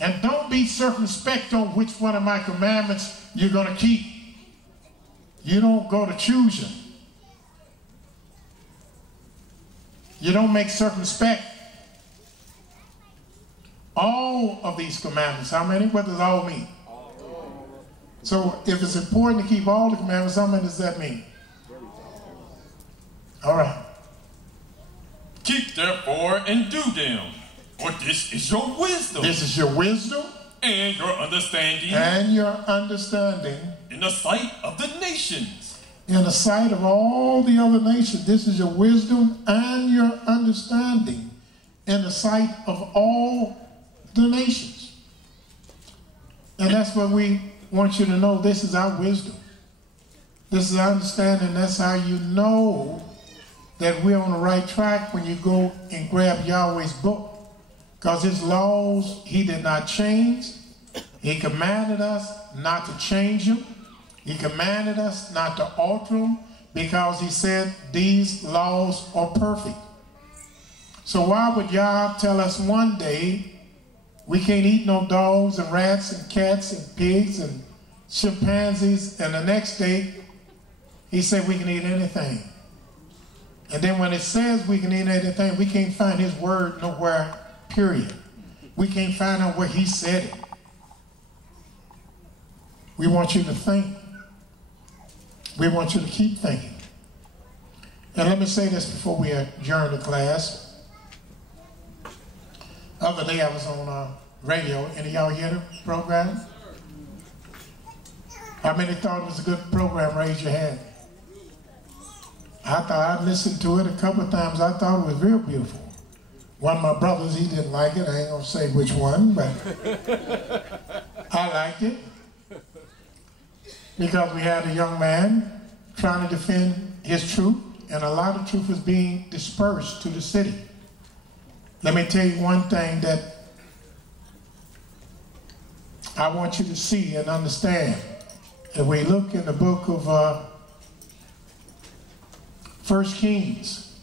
And don't be circumspect on which one of my commandments you're going to keep. You don't go to choose them. You don't make circumspect. All of these commandments, how many? What does all mean? So if it's important to keep all the commandments, how many does that mean? All right. Keep therefore and do them, for this is your wisdom. This is your wisdom. And your understanding. And your understanding. In the sight of the nations. In the sight of all the other nations. This is your wisdom and your understanding. In the sight of all the nations. And that's what we want you to know. This is our wisdom. This is our understanding. That's how you know that we're on the right track when you go and grab Yahweh's book. Because his laws, he did not change. He commanded us not to change them. He commanded us not to alter them, because he said these laws are perfect. So why would Yah tell us one day we can't eat no dogs and rats and cats and pigs and chimpanzees, and the next day he said we can eat anything? And then when it says we can eat anything, we can't find his word nowhere, period. We can't find out where he said it. We want you to think. We want you to keep thinking. And let me say this before we adjourn the class. The other day I was on radio. Any of y'all hear the program? How many thought it was a good program? Raise your hand. I thought, I listened to it a couple of times. I thought it was real beautiful. One of my brothers, he didn't like it. I ain't going to say which one, but I liked it. Because we had a young man trying to defend his truth, and a lot of truth was being dispersed to the city. Let me tell you one thing that I want you to see and understand. If we look in the book of 1 Kings,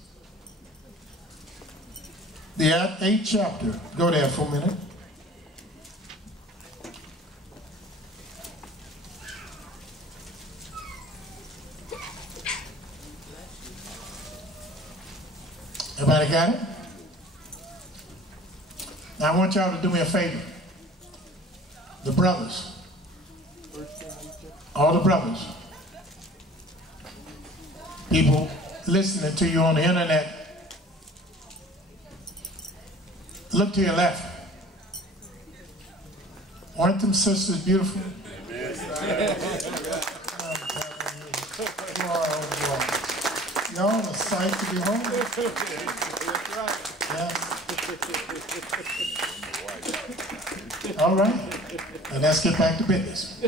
the 8th chapter, go there for a minute. Everybody got it? Now I want y'all to do me a favor. The brothers. All the brothers. People listening to you on the internet. Look to your left. Aren't them sisters beautiful? Y'all a sight to behold. Yeah. All right. And let's get back to business.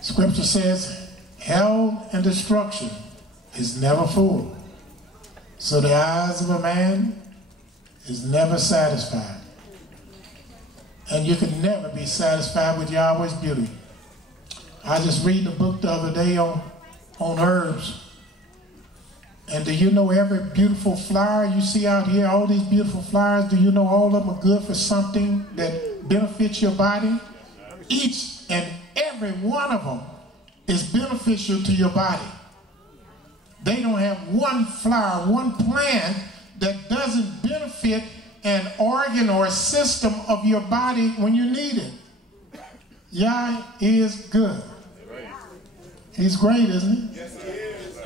Scripture says, hell and destruction is never full. So the eyes of a man is never satisfied. And you can never be satisfied with Yahweh's beauty. I just read the book the other day on herbs. And do you know every beautiful flower you see out here, all these beautiful flowers, do you know all of them are good for something that benefits your body? Each and every one of them is beneficial to your body. They don't have one flower, one plant that doesn't benefit an organ or a system of your body when you need it. Yah is good. He's great, isn't he? Yes, he is.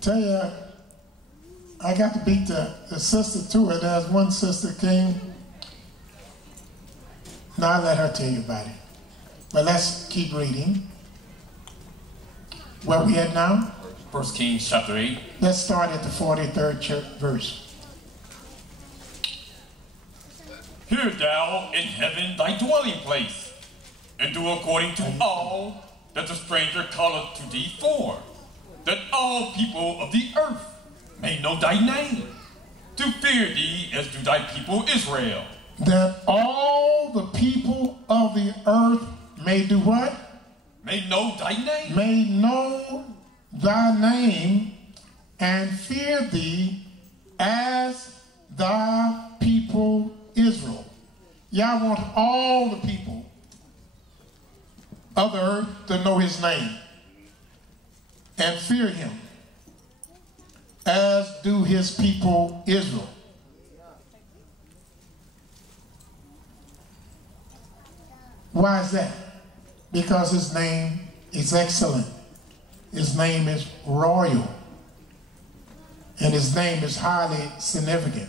Tell you, I got to beat the sister to it. There's one sister came. Now I'll let her tell you about it. But let's keep reading. Where we at now? 1 Kings chapter 8. Let's start at the 43rd verse. Hear thou in heaven thy dwelling place, and do according to all that the stranger calleth to thee for, that all people of the earth may know thy name, to fear thee as do thy people Israel. That all the people of the earth may do what? May know thy name. May know thy name and fear thee as thy people Israel. Yah wants all the people of the earth to know his name and fear him as do his people Israel. Why is that? Because his name is excellent. His name is royal. And his name is highly significant.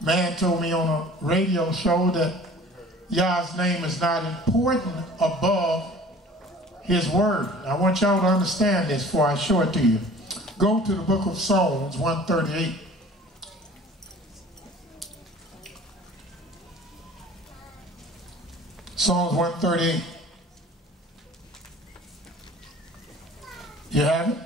Man told me on a radio show that Yah's name is not important above his word. I want y'all to understand this before I show it to you. Go to the book of Psalms 138. Psalms 138. You have it?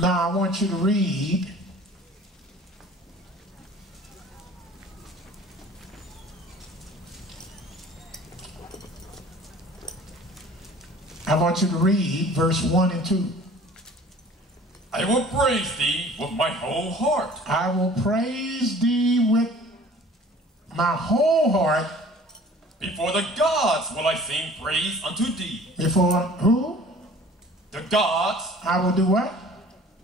Now I want you to read verse 1 and 2. I will praise thee with my whole heart. I will praise thee with my whole heart. Before the gods will I sing praise unto thee. Before who? The gods. I will do what?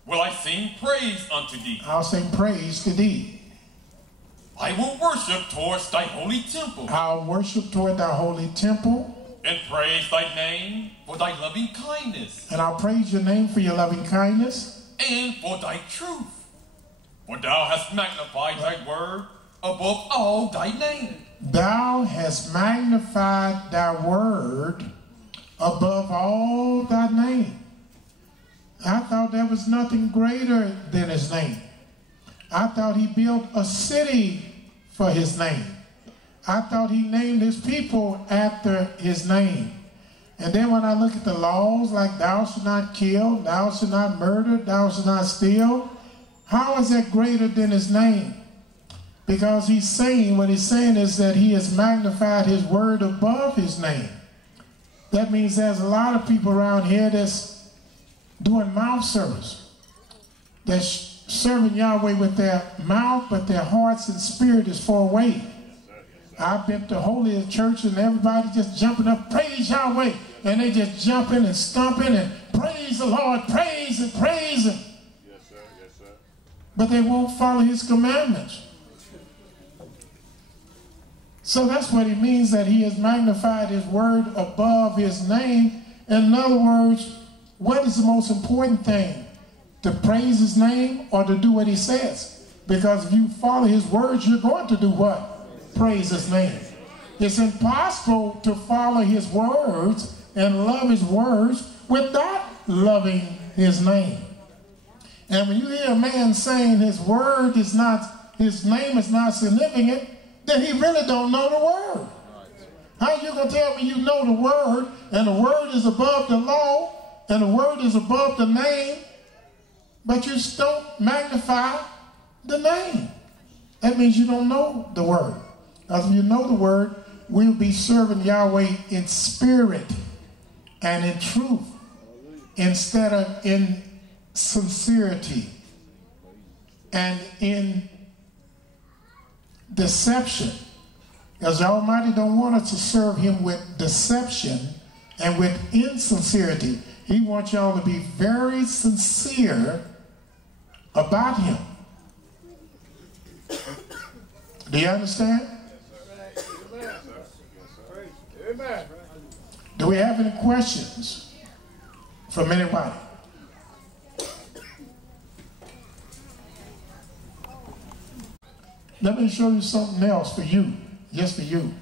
Will I sing praise unto thee. I'll sing praise to thee. I will worship towards thy holy temple. I'll worship toward thy holy temple. And praise thy name for thy loving kindness. And I'll praise your name for your loving kindness. And for thy truth. For thou hast magnified thy word above all thy name. Thou hast magnified thy word above all thy name. I thought there was nothing greater than his name. I thought he built a city for his name. I thought he named his people after his name. And then when I look at the laws like thou shalt not kill, thou shalt not murder, thou shalt not steal, how is that greater than his name? Because he's saying, what he's saying is that he has magnified his word above his name. That means there's a lot of people around here that's doing mouth service. They're serving Yahweh with their mouth, but their hearts and spirit is far away. I've been to Holy Church and everybody just jumping up, praise Yahweh. And they just jumping and stomping and praise the Lord, praise and praise him. Yes, sir. Yes, sir. But they won't follow his commandments. So that's what he means, that he has magnified his word above his name. In other words, what is the most important thing? To praise his name or to do what he says? Because if you follow his words, you're going to do what? Praise his name. It's impossible to follow his words and love his words without loving his name. And when you hear a man saying his word is not, his name is not significant, then he really don't know the word. How you gonna tell me you know the word and the word is above the law and the word is above the name, but you don't magnify the name? That means you don't know the word. Because if you know the word, we'll be serving Yahweh in spirit and in truth instead of in sincerity and in deception. Because the Almighty don't want us to serve him with deception and with insincerity. He wants y'all to be very sincere about him. Do you understand? Amen. Do we have any questions from anybody? Let me show you something else for you, just for you.